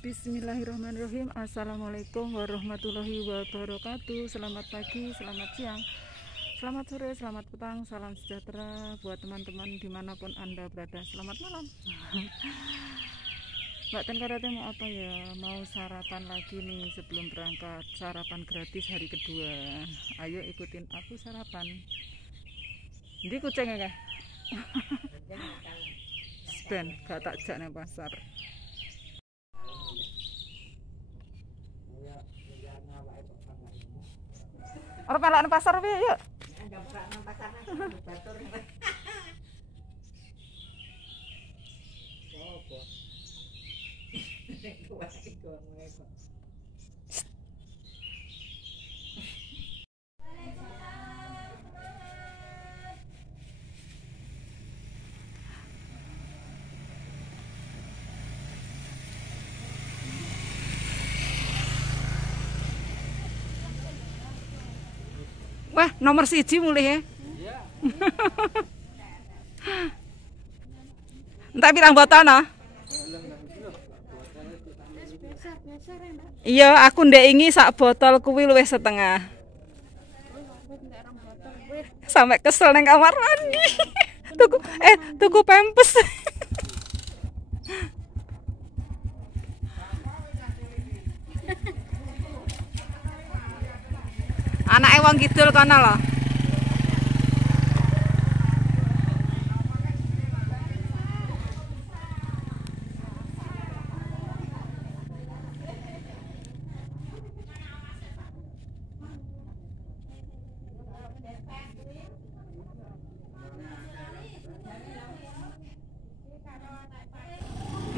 Bismillahirrahmanirrahim. Assalamualaikum warahmatullahi wabarakatuh. Selamat pagi, selamat siang, selamat sore, selamat petang. Salam sejahtera buat teman-teman dimanapun Anda berada. Selamat malam. Mbak Ten Karate mau apa ya? Mau sarapan lagi nih sebelum berangkat. Sarapan gratis hari kedua. Ayo ikutin aku sarapan. Ini kucingnya kah? Ben, gak tak jak nang pasar. Orang pelak nang pasar piye yuk? Wah, nomor 1 mulai ya. Entah pirang botol no? Iya, aku ndek ingi sak botol kuwi luwih setengah. Sampai kesel nang kamar mandi. Tuku pempes. Anake wong kidul kono lho.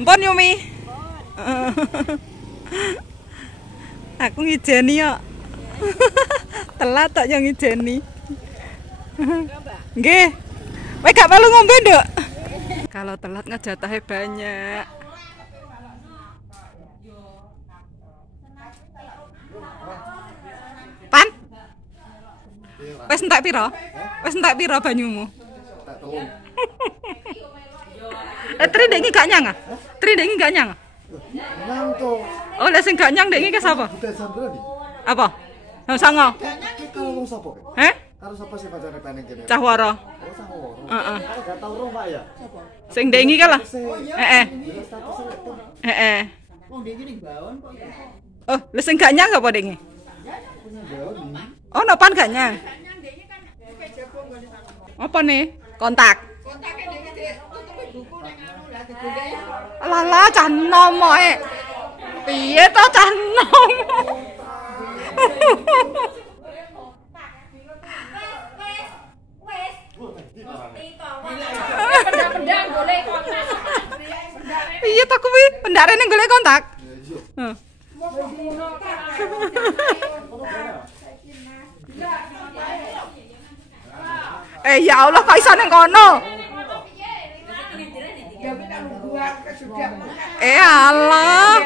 Mpun Yumi. Aku ngijeni kok. Telat tok yang ngijeni. Nggih. Kowe gak perlu ngombe, Nduk. Kalau telat ngejatahe banyak. Pan? Wes entek pira? Wes entek pira banyumu? Tak telung. Tri ndek iki gak nyang ah? Tri ndek iki gak nyang? Nyang to. Oh, lek sing gak nyang ndek iki ke sapa? Apa? Nang sango. Karo wong sapa? Karo sapa sing pancane peneng kene? Cah Woro. Oh, Cah Woro. Heeh. Karo gak tau rong, Pak ya? Sapa? Sing ndek iki kalah. Heeh. Wong ndek iki ning bawon kok. Oh, lek sing gak nyang apa ndek iki? Oh, nopan gak nyang. Apa nih? Kontak. Kontake ndek iki tutupi buku ning anu lah digoleki. Alah, cah nom ae. Piye to cah nom? Pendang golek kontak. Iya to kuwi, pendare ning golek kontak. Heeh. Ya Allah, kok iso ning kono? Allah.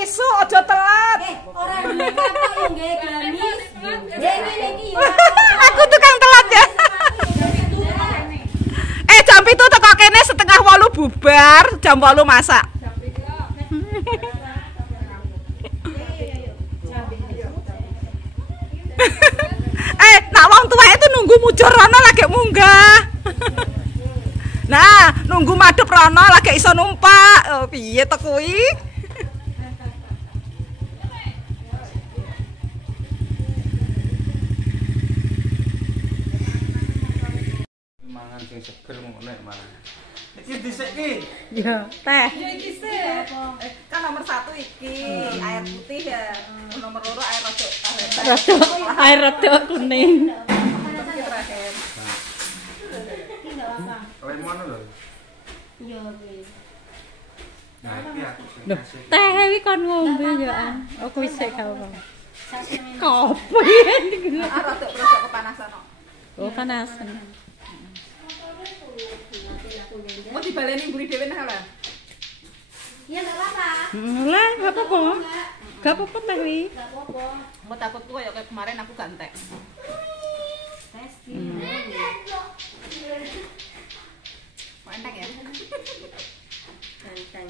Isu aja telat. Aku tukang telat ya. Jam 7 teko kene setengah 8 bubar, jam 8 masak. Nak wong tuwek itu nunggu mujur rono lagi munggah. Nah, nunggu madhep rono lagi iso numpak. Oh, piye to kuwi? Mangan sing seger ngono malah. Iki dhisik iki. Ya, teh. Ya iki sih. Kan nomor 1 iki, air putih ya. Nomor 2 air rada kuning. Iki terakhir. Lemon lho. Iya, wis. Nah, iki aku sing kasih. Teh iki kon ngombe ya an. Oh, kuwi sik gak apa. Kopi. Rada produk kepanasan kok. Oh, panasan. Mau dibaleni mburi dhewe nah lah. Iya enggak apa-apa. Lah, enggak apa-apa. Gak apa-apa tapi. Gak apa-apa. Mau takutku kayak kemarin aku gantek. Testing. Kok enak ya? Ganteng.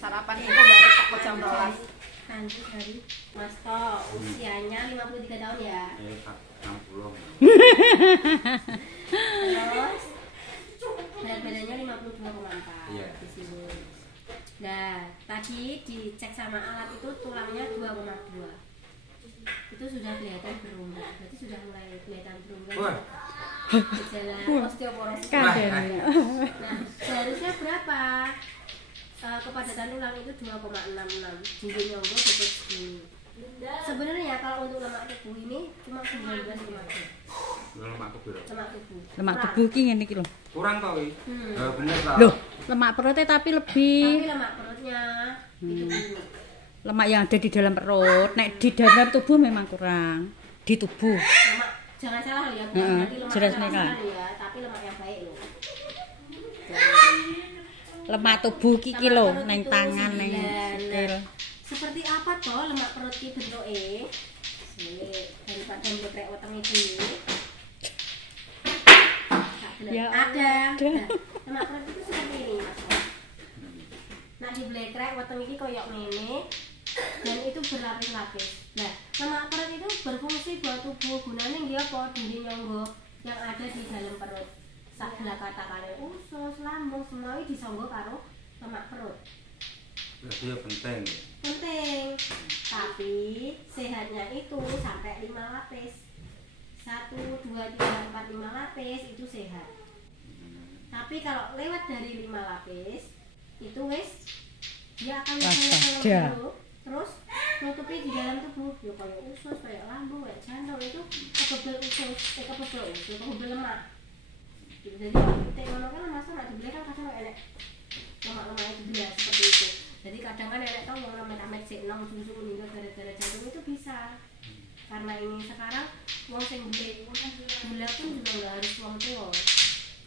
Sarapan itu baru tak jam 12. Nanti dari Mas To, usianya 53 tahun ya. 60. Terus berat badannya 52,4 Iya. di sini. Nah, tadi dicek sama alat itu tulangnya 2,2. Itu sudah kelihatan berunggah. Berarti sudah mulai kelihatan berunggah. Wah. Gejala osteoporosis. Kaden. Nah, seharusnya berapa? Kepadatan tulang itu 2,66. Jinjing nyonggo bobot segini. Sebenarnya kalau untuk lemak tubuh ini cuma 19,2. Lemak tubuh. Lemak tubuh. Lemak tubuh ki ngene iki lho. Kurang kok iki. Hmm. Bener ta? Loh, lemak perutnya tapi lebih Tapi lemak perutnya itu buruk. lemak yang ada di dalam perut. Nek di dalam tubuh memang kurang. Di tubuh. Lemak jangan salah ya, bukan Heeh, berarti lemak jelas yang nih, Kak. asuhan ya, tapi lemak yang baik loh. Lemak tubuh ki Lemak lho perut neng itu tangan neng 9. sikil. Seperti apa toh lemak perut ki bentuke? Sik, daripada mblekrek weteng iki. Ya Ada. ada. Nah, lemak perut itu seperti ini, Mas. Nah, di blekrek weteng iki koyok ngene dan itu berlapis-lapis. Nah, lemak perut itu berfungsi buat tubuh. Gunanya nggih apa? Dinding nyonggo yang ada di dalam perut. Sakbelah katakane usus, lambung semua iki disonggo karo lemak perut. Berarti ya penting. Penting. Tapi sehatnya itu sampai 5 lapis. 1, 2, 3, 4, 5 lapis itu sehat. Tapi kalau lewat dari 5 lapis itu wis dia akan Waspada. dulu, terus nutupi di dalam tubuh. Ya kayak usus, kayak lambung, kayak jantung itu kebebel usus, kebebel lemak. Gitu. Jadi kalau kita ngono kan masuk nak dibeli kan kadang elek lemak-lemak itu belas seperti itu. Jadi kadang kan elek tau yang namanya sik nang susu meninggal gara-gara jantung itu bisa. Karena ini sekarang wong sing beli gula pun juga nggak harus wong tua.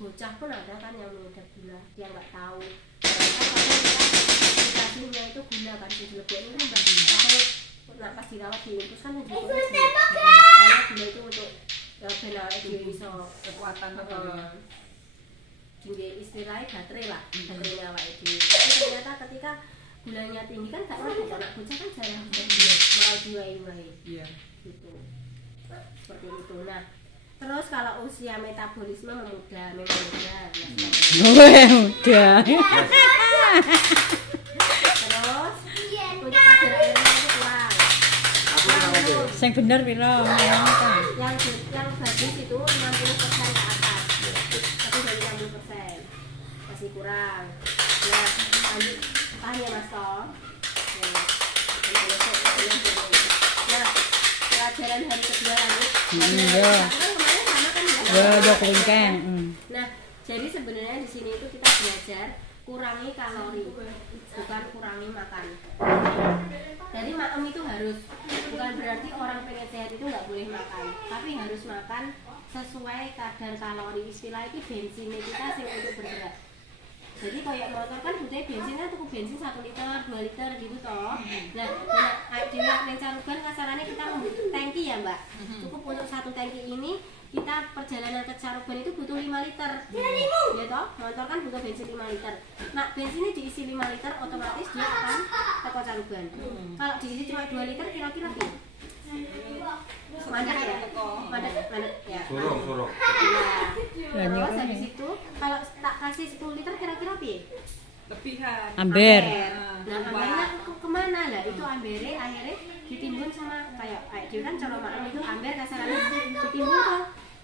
Bocah pun ada kan yang mengidap gula, dia nggak tahu. Karena indikasinya itu gula kan di lebok ini kan atau nak pas dirawat diutus kan juga karena gula itu untuk benar dia bisa Kekuatan tinggi istilahnya baterai lah baterainya awak itu. Tapi ternyata ketika gulanya tinggi kan gak mampu anak bocah kan jarang mau diwai-wai. Iya. Gitu. Seperti itu. Nah, terus kalau usia metabolisme memudah, memang mudah. Weh, udah. Terus untuk kadar airnya itu kurang. Aku kenapa tuh? Sing bener piro? Yang bagus itu 60% ke atas. Tapi dari 60% masih kurang. Nah, lanjut paham ya Mas Tom? Nah, pelajaran hari kedua lanjut. Iya. Kan kemarin sama kan Ya, ya kelingkeng. Nah, jadi sebenarnya di sini itu kita belajar kurangi kalori, bukan kurangi makan. Jadi makan itu harus, bukan berarti orang pengen sehat itu nggak boleh makan, tapi harus makan sesuai kadar kalori. Istilah itu bensinnya kita sing untuk bergerak. Jadi kayak motor kan butuhnya bensin kan cukup bensin 1 liter, 2 liter gitu toh. Nah, di yang caruban kasarannya kita membutuhkan tangki ya Mbak. Cukup untuk 1 tangki ini kita perjalanan ke Caruban itu butuh 5 liter. Ya toh, motor kan butuh bensin 5 liter. Nah, bensinnya diisi 5 liter otomatis dia akan teko Caruban. Kalau diisi cuma 2 liter kira-kira gitu. Mandat ya? Mandat ya. Sorong. Nah, terus habis itu kalau tak kasih 10 liter kira-kira piye? Lebihan. Amber. Nah, ambernya kemana lah? Itu ambere akhirnya ditimbun sama kayak dia kan kalau makan itu amber kasarannya ditimbun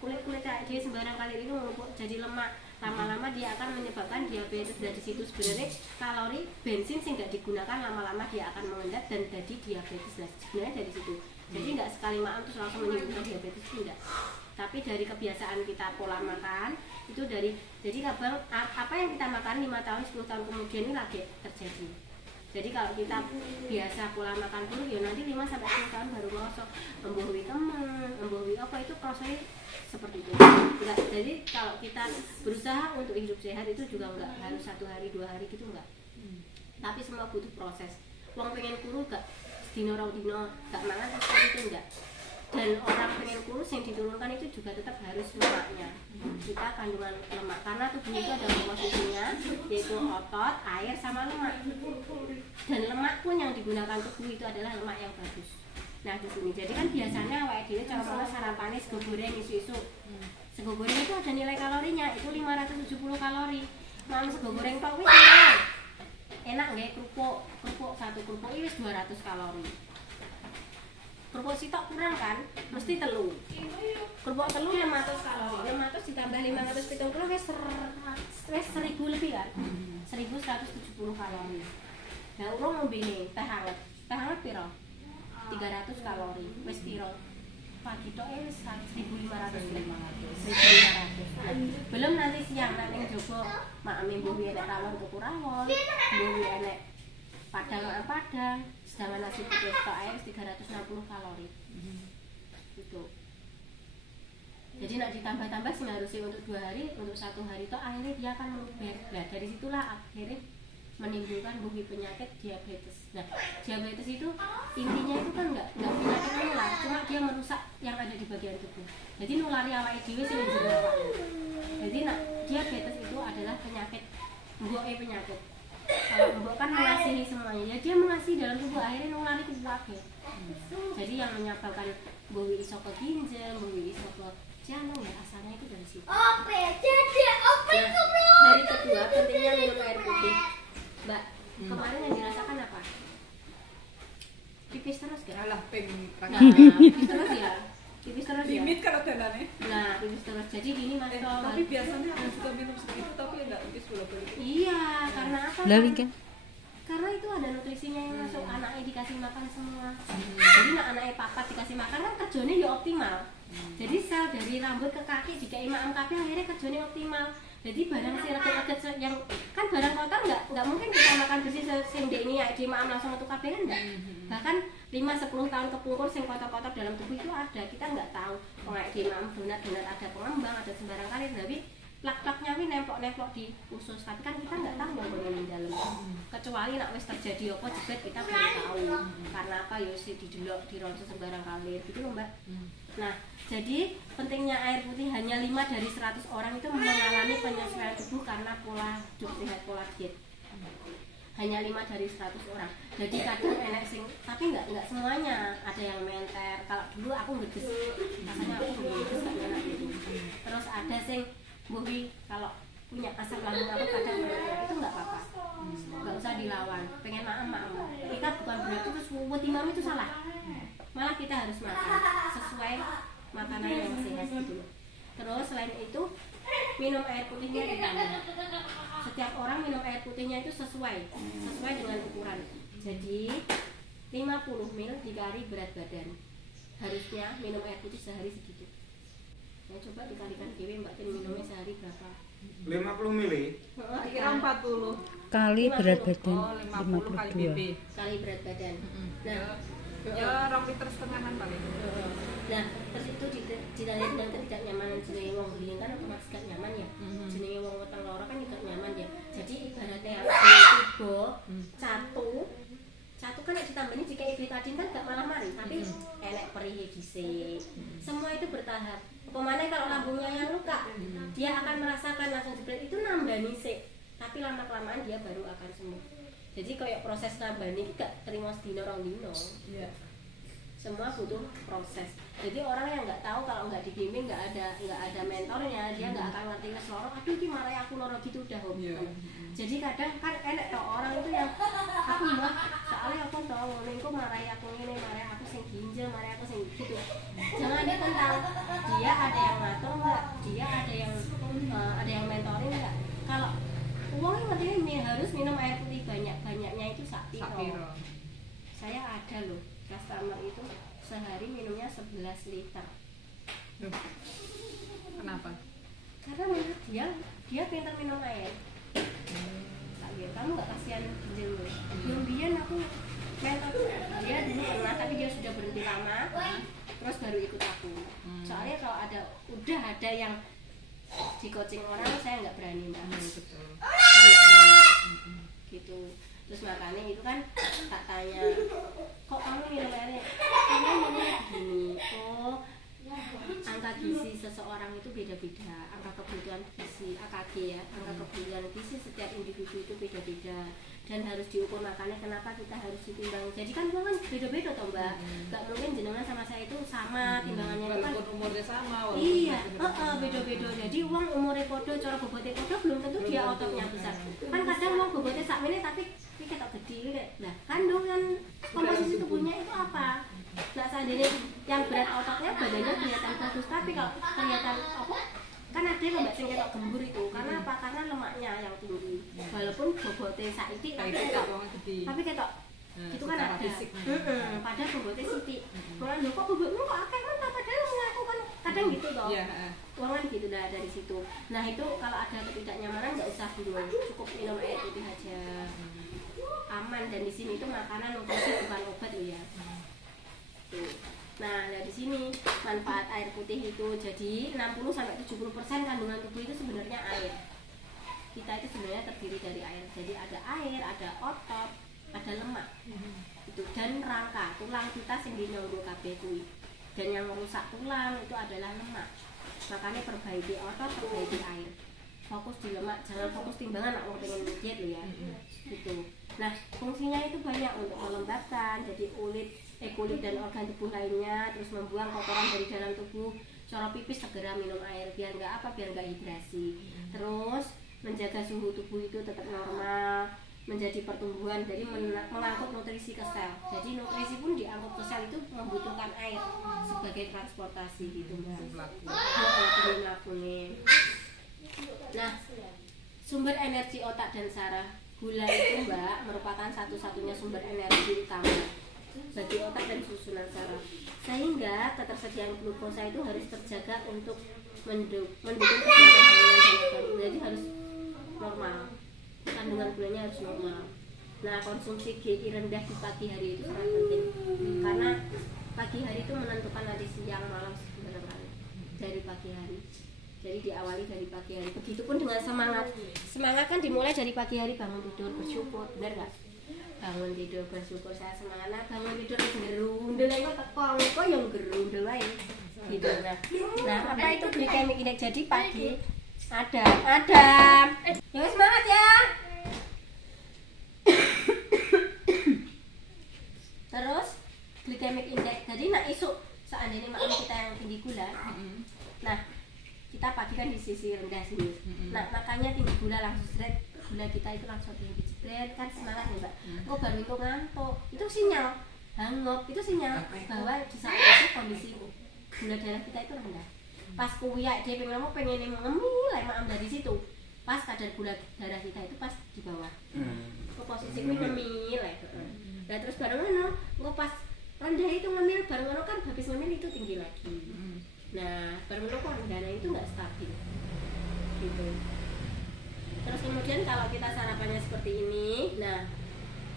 ke kulit kayak dia sembarang kali itu menumpuk jadi lemak. Lama-lama dia akan menyebabkan diabetes. Dari situ sebenarnya kalori bensin sih nggak digunakan lama-lama dia akan mengendap dan jadi diabetes. Nah, sebenarnya dari situ. Jadi nggak sekali makan terus langsung menimbulkan diabetes itu enggak. Tapi dari kebiasaan kita pola makan itu dari jadi apa yang kita makan 5 tahun 10 tahun kemudian ini lagi terjadi. Jadi kalau kita biasa pola makan dulu ya nanti 5 sampai 10 tahun baru ngosok membuhui teman, membuhui apa itu prosesnya seperti itu. Enggak, jadi kalau kita berusaha untuk hidup sehat itu juga enggak harus 1 hari 2 hari gitu enggak. Tapi semua butuh proses. Wong pengen kurus gak dino rong dino gak mangan seperti itu enggak. Dan orang pengen kurus yang diturunkan itu juga tetap harus lemaknya. Kita kandungan lemak karena tubuh itu ada komposisinya yaitu otot, air sama lemak. Dan lemak pun yang digunakan tubuh itu adalah lemak yang bagus. Nah di sini jadi kan biasanya awake dhewe cara sarapannya sego goreng isu-isu. Sego goreng itu ada nilai kalorinya itu 570 kalori. Mangan sego goreng tok wis enak nggih kerupuk satu kerupuk wis 200 kalori. Kerupuk sitok kurang kan? Mesti telu. Kerupuk telu 500 kalori. 500 ditambah 570 wis 1000 lebih kan? 1170 kalori. Nah, urung ngombene teh hangat. Teh hangat piro? 300 kalori. Wis piro? Pagi tok wis 1500. Belum nanti siang nang jogo makame mbuh enek rawon tuku rawon, mbuh enek padang, sedangkan nasi putih tok ae 360 kalori. Gitu. Jadi nak ditambah-tambah sih harusnya untuk 2 hari, untuk 1 hari tok akhirnya dia akan meluber. Nah, dari situlah akhirnya menimbulkan buhi penyakit diabetes. Nah, diabetes itu intinya itu kan enggak penyakit menular, cuma dia merusak yang ada di bagian tubuh. Jadi nulari awake dhewe sing jero awak. Jadi nak diabetes itu adalah penyakit, penyakit. Kalau mbok kan mengasihi semuanya, ya dia mengasihi dalam tubuh akhirnya nulari ke kabeh. Jadi yang menyebabkan buhi iso ke ginjal, buhi iso ke jantung ya asalnya itu dari situ. Hari kedua pentingnya minum air putih. Mbak, kemarin yang dirasakan apa? Pipis terus gak? Alah ping. Nah, pipis terus ya. Pipis terus ya. Limit kalau danane. Nah, pipis terus. Jadi gini Mas Tom. Tapi biasanya aku suka minum segitu tapi enggak pipis bolak-balik. Iya, karena apa? Karena itu ada nutrisinya yang masuk, anaknya dikasih makan semua. Jadi nak anaknya papat dikasih makan kan kerjanya ya optimal. Jadi sel dari rambut ke kaki dikai makan kabeh akhirnya kerjanya optimal. Jadi barang si raket-raket yang kan barang kotor nggak mungkin kita makan bersih sing ini ya di maam langsung metu kabeh kan enggak. Bahkan 5-10 tahun kepungkur sing kotor-kotor dalam tubuh itu ada, kita nggak tahu. Kayak di maam donat ada pengembang, ada sembarang kali, tapi plak-plaknya wi nemplok di usus, tapi kan kita nggak tahu yang di dalam. Kecuali nak wis terjadi apa jebet kita belum tahu. Karena apa ya sih didelok dironco sembarang kali gitu loh Mbak. Nah, jadi pentingnya air putih hanya 5 dari 100 orang itu mengalami penyesuaian tubuh karena pola hidup sehat, pola diet. Hanya 5 dari 100 orang. Jadi kadang enak sing, tapi enggak semuanya. Ada yang menter. Kalau dulu aku ngedes, rasanya aku ngedes gak enak gitu. Terus ada sing buhi kalau punya asam lambung aku kadang itu enggak apa-apa. Enggak usah dilawan. Pengen maem. Kita bukan berarti terus buat imam itu salah. Malah kita harus makan sesuai makanan yang sehat gitu. Terus selain itu minum air putihnya ditambah. Setiap orang minum air putihnya itu sesuai dengan ukuran. Jadi 50 ml dikali berat badan. Harusnya minum air putih sehari segitu. Ya coba dikalikan dewe Mbak Tin minumnya sehari berapa? 50 mili. Kira 40 kali berat badan. 50 kali BB. Kali berat badan. Nah, ya 2,5 liter paling. Nah, terus itu ditanya yang tidak nyaman jenenge wong beli kan otomatis gak nyaman ya. Jenenge wong weteng lara kan tidak nyaman ya. Jadi ibaratnya tiba catu kan nek ditambani jika betadine kan gak malah mari, tapi enek perihe dhisik. Semua itu bertahap. Pemane kalau lambungnya yang luka, dia akan merasakan langsung jebret itu nambani sik, tapi lama-kelamaan dia baru akan sembuh. Jadi kayak proses nambani iki gak terima sedina rong dino. Iya. Semua butuh proses. Jadi orang yang nggak tahu kalau nggak dibimbing, nggak ada mentornya, dia nggak akan ngerti wes loro. Aduh, ini marah aku loro gitu udah. Jadi kadang kan enak tau orang itu yang aku mah soalnya aku tau ngomongku marah aku ini, marah aku sing ginjal, marah aku sing gitu. Jangan ditentang. Dia ada yang ngatur nggak? Dia ada yang mentoring nggak? Kalau uang yang harus minum air putih banyak-banyaknya itu sakpiro. Saya ada loh customer itu sehari minumnya 11 liter. Kenapa? Karena menurut dia pintar minum air. Kamu gak kasihan ginjal lu? Biar aku mentor dia dulu pernah, tapi dia sudah berhenti lama, terus baru ikut aku. Soalnya kalau udah ada yang di coaching orang, saya nggak berani Mbak. Saya nggak berani. Gitu. Terus makanya itu kan tak tanya, kok kamu minum airnya? Kamu minumnya begini. Oh, angka gizi seseorang itu beda-beda. Angka kebutuhan gizi AKG ya, angka kebutuhan gizi setiap individu itu beda-beda dan harus diukur. Makanya kenapa kita harus ditimbang. Jadi kan uang kan beda-beda toh Mbak. Gak mungkin jenengan sama saya itu sama timbangannya itu kan. Umurnya sama. Iya, beda-beda. Jadi uang umurnya podo, cara bobotnya podo belum tentu dia ototnya besar. Kan kadang uang bobotnya sak menit tapi kita gede kayak. Nah, kandungan komposisi tubuhnya itu apa? Nah, seandainya yang berat ototnya badannya kelihatan bagus, tapi kalau kelihatan apa? Kan ada yang mbak sing ketok gembur itu. Karena apa? Karena lemaknya yang tinggi. Walaupun bobotnya saiki tapi ketok itu kan ada. Padahal bobotnya sithik. Kalau lho kok bobotmu kok akeh kan padahal mengaku kan kadang gitu toh. Uangan gitu dah dari situ. Nah, itu kalau ada ketidaknyamanan nggak usah bingung, cukup minum air putih aja. Aman, dan di sini itu makanan nutrisi bukan obat loh ya. Tuh. Nah, dari sini manfaat air putih itu jadi 60-70% kandungan tubuh itu sebenarnya air. Kita itu sebenarnya terdiri dari air. Jadi ada air, ada otot, ada lemak. Itu dan rangka tulang kita sing nyonggo kabeh kuwi. Dan yang merusak tulang itu adalah lemak. Makanya perbaiki otot, perbaiki air. Fokus di lemak, jangan fokus timbangan kalau pengen diet lo ya. Gitu. Nah, fungsinya itu banyak untuk melembabkan, jadi kulit dan organ tubuh lainnya, terus membuang kotoran dari dalam tubuh. Cara pipis segera minum air biar biar nggak hidrasi. Terus menjaga suhu tubuh itu tetap normal, menjadi pertumbuhan, jadi mengangkut nutrisi ke sel. Jadi nutrisi pun diangkut ke sel itu membutuhkan air sebagai transportasi gitu Mbak. Nah, sumber energi otak dan saraf. Gula itu Mbak merupakan satu-satunya sumber energi utama bagi otak dan susunan saraf. Sehingga ketersediaan glukosa itu harus terjaga untuk mendukung kegiatan harian. Jadi harus normal. Kandungan gulanya harus normal. Nah, konsumsi GI rendah di pagi hari itu sangat penting. Karena pagi hari itu menentukan nanti siang malam sebenarnya dari pagi hari. Jadi diawali dari pagi hari. Begitupun dengan semangat. Semangat kan dimulai dari pagi hari, bangun tidur bersyukur, benar nggak? Bangun tidur bersyukur, saya semangat. Nah, bangun tidur gerundel kok tekong, kok yang gerundel aja. Gitu nah apa itu glikemik indeks? Jadi pagi ada. Ya semangat ya. Terus glikemik indeks. Jadi nak isuk seandainya makan kita yang tinggi gula. Nah, kita pagi kan di sisi rendah sini. Nah, makanya tinggi gula langsung seret, gula kita itu langsung tinggi jebret, kan semangat ya Mbak. Oh, baru itu ngantuk. Itu sinyal. Hangop itu sinyal bahwa di saat itu kondisi gula darah kita itu rendah. Pas kuyak dia pengen ngemil dari situ. Pas kadar gula darah kita itu pas di bawah. Ke posisi ngemil ya. Nah, terus bareng kok pas rendah itu ngemil, bareng kan habis ngemil itu tinggi lagi. Nah, baru kok dana itu nggak stabil gitu. Terus kemudian kalau kita sarapannya seperti ini, nah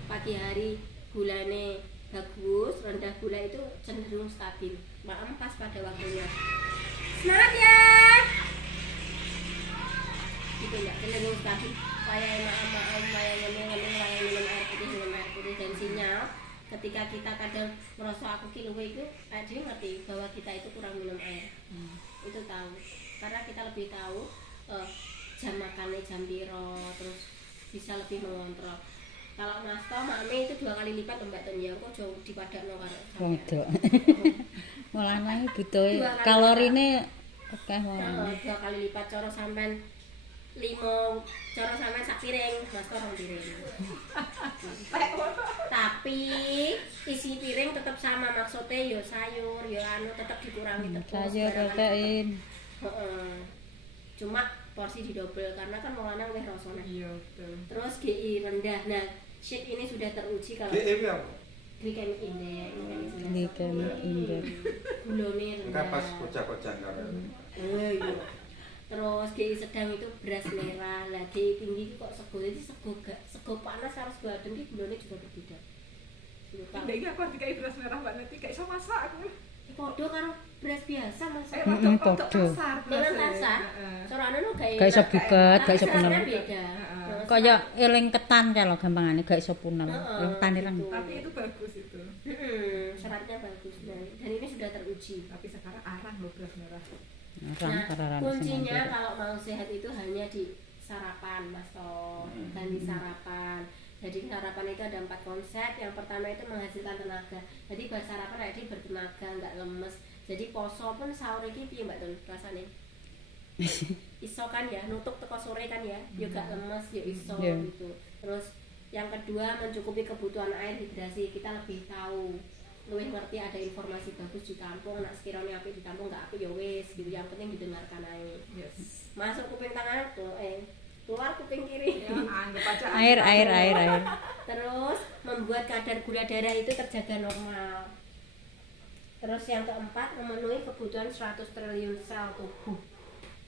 pagi hari gulanya bagus, rendah gula itu cenderung stabil, pas pada waktunya. Semangat ya gitu ya, cenderung stabil. Kayak maam, kayak ngemil, minum air putih dan sinyal. Ketika kita kadang merasa aku kilo itu, dia ngerti bahwa kita itu kurang minum air. Itu tahu, karena kita lebih tahu jam makannya jam piro, terus bisa lebih mengontrol. Kalau Mas To, Mami itu 2 kali lipat Mbak Ton ya, kok jauh dipadakno karo sampeyan. Malah nang butuh kalorine akeh wae. 2 kali lipat cara sampean 5, cara sampean sak piring, Mas To 2 piring. Tapi isi piring tetap sama, maksudnya ya sayur, ya tetap dikurangi tepung. Sayur protein. Cuma porsi didobel karena kan mau lanang weh rasane. Iya, betul. Terus GI rendah. Nah, sheet ini sudah teruji kalau GI apa? Glikemik indeks. Glikemik indeks. Gulane rendah. Enggak pas kocak-kocak kan. Iya. Terus GI sedang itu beras merah. Lah GI tinggi kok sego, jadi sego panas harus adem iki gulane juga berbeda. Ndek iki aku dikai beras merah Mbak Neti, gak iso masak aku. Podo karo beras biasa Mas. Podo. Dengan rasa. Sorane no gawe. Gak iso buket, gak iso punel. Beda. Kaya eling ketan kae lho gampangane gak iso punel. Ketan ireng. Tapi itu bagus itu. Seratnya bagus dan ini sudah teruji. Tapi sekarang arang loh beras merah. Nah, kuncinya kalau mau sehat itu hanya di sarapan Mas Toh. Dan di sarapan. Jadi sarapan itu ada 4 konsep. Yang pertama itu menghasilkan tenaga. Jadi bersarapan jadi bertenaga, nggak lemes. Jadi poso pun sahur iki piye Mbak Tun rasane? Iso kan ya, nutup teko sore kan ya, yo gak lemes, yo iso gitu. Terus yang kedua mencukupi kebutuhan air hidrasi. Kita lebih tahu, lebih ngerti ada informasi bagus di kampung, nak sekiranya api di kampung nggak api ya wes gitu. Yang penting didengarkan aja. Yes. Masuk kuping tangan tuh, keluar kuping kiri. Ya, anggap aja air. Terus membuat kadar gula darah itu terjaga normal. Terus yang keempat memenuhi kebutuhan 100 triliun sel tubuh.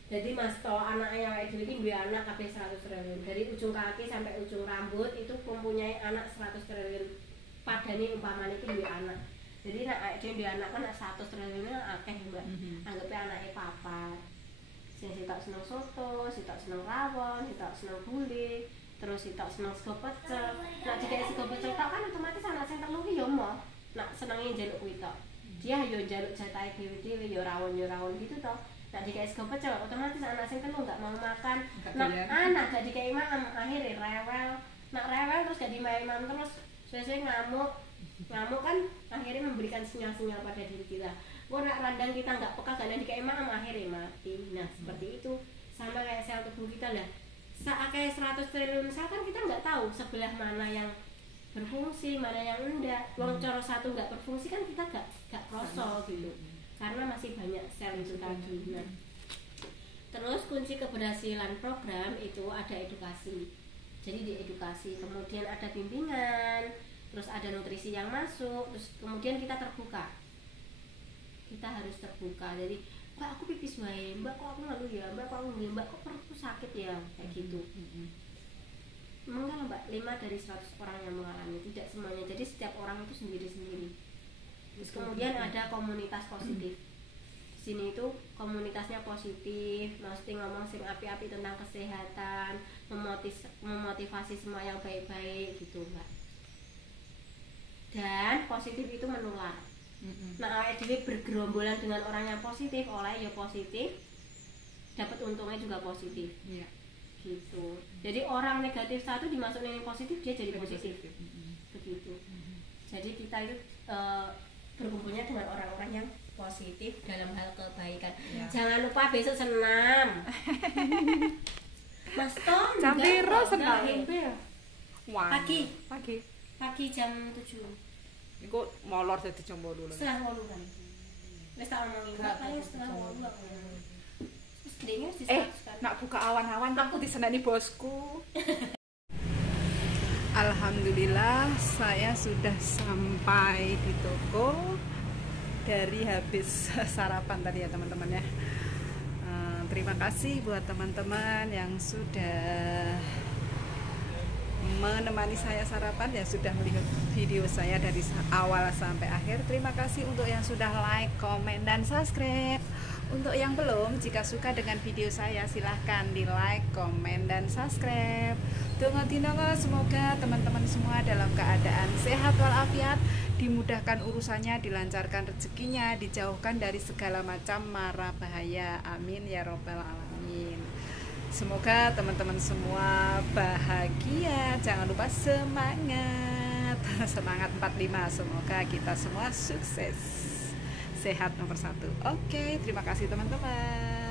Jadi Mas Toh anaknya kayak gini duwe anak kabeh 100 triliun. Dari ujung kaki sampai ujung rambut itu mempunyai anak 100 triliun. Padane umpamane iki duwe anak. Jadi nek awake dhewe duwe anak kan 100 triliun akeh Mbak. Anggape anake papat. Sing sitok seneng soto, sitok seneng rawon, sitok seneng gulai, terus sitok seneng sego pecel. Nek dikek sego pecel tok kan otomatis anak sing telu ki yo moh. Nek senenge njaluk kuwi tok. Dia yo njaluk jatahe dhewe-dhewe yo rawon gitu toh. Nek dikek sego pecel otomatis anak sing telu enggak mau makan. Nek anak gak dikek maem akhire rewel. Nek rewel terus gak dimaem terus suwe-suwe ngamuk kan akhirnya memberikan sinyal-sinyal pada diri kita. Kok nak randang kita nggak peka karena dikei maem akhirnya mati. Nah seperti itu sama kayak sel tubuh kita lah. Saat kayak 100 triliun sel kan kita nggak tahu sebelah mana yang berfungsi, mana yang enggak. Wong cara satu nggak berfungsi kan kita nggak kroso gitu. Karena masih banyak sel itu tadi. Nah, terus kunci keberhasilan program itu ada edukasi. Jadi di edukasi, kemudian ada bimbingan, terus ada nutrisi yang masuk, terus kemudian kita terbuka. Kita harus terbuka. Jadi, Mbak aku pipis wae, Mbak kok aku ngeluh ya, Mbak kok aku ngeluh, Mbak kok perutku sakit ya, kayak gitu. Mungkin Mbak 5 dari 100 orang yang mengalami, tidak semuanya. Jadi setiap orang itu sendiri-sendiri. Terus kemudian ada komunitas positif. Sini itu komunitasnya positif, mesti ngomong sing api-api tentang kesehatan, memotivasi semua yang baik-baik gitu Mbak. Dan positif itu menular. Nah awake dhewe bergerombolan dengan orang yang positif, oleh ya positif, dapat untungnya juga positif. Iya. Gitu. Jadi orang negatif satu dimasukin yang positif dia jadi positif. Begitu. Jadi kita itu berkumpulnya dengan orang-orang yang positif dalam hal kebaikan. Ya. Jangan lupa besok senam. Mas Tom jam piro senam? Pagi jam 7. Iku molor dadi jam 8 lho. Setengah 8 kan. Wis tak omongi Mbak paling setengah 8 kok. Wis dene wis nak buka awan-awan aku diseneni bosku. Alhamdulillah saya sudah sampai di toko dari habis sarapan tadi ya teman-teman ya. Terima kasih buat teman-teman yang sudah menemani saya sarapan, yang sudah melihat video saya dari awal sampai akhir. Terima kasih untuk yang sudah like, komen, dan subscribe. Untuk yang belum, jika suka dengan video saya silahkan di like, komen, dan subscribe. Dongo dinongo, semoga teman-teman semua dalam keadaan sehat walafiat, dimudahkan urusannya, dilancarkan rezekinya, dijauhkan dari segala macam mara bahaya. Amin ya robbal alamin. Semoga teman-teman semua bahagia. Jangan lupa semangat. Semangat 45. Semoga kita semua sukses. Sehat nomor 1. Oke, terima kasih teman-teman.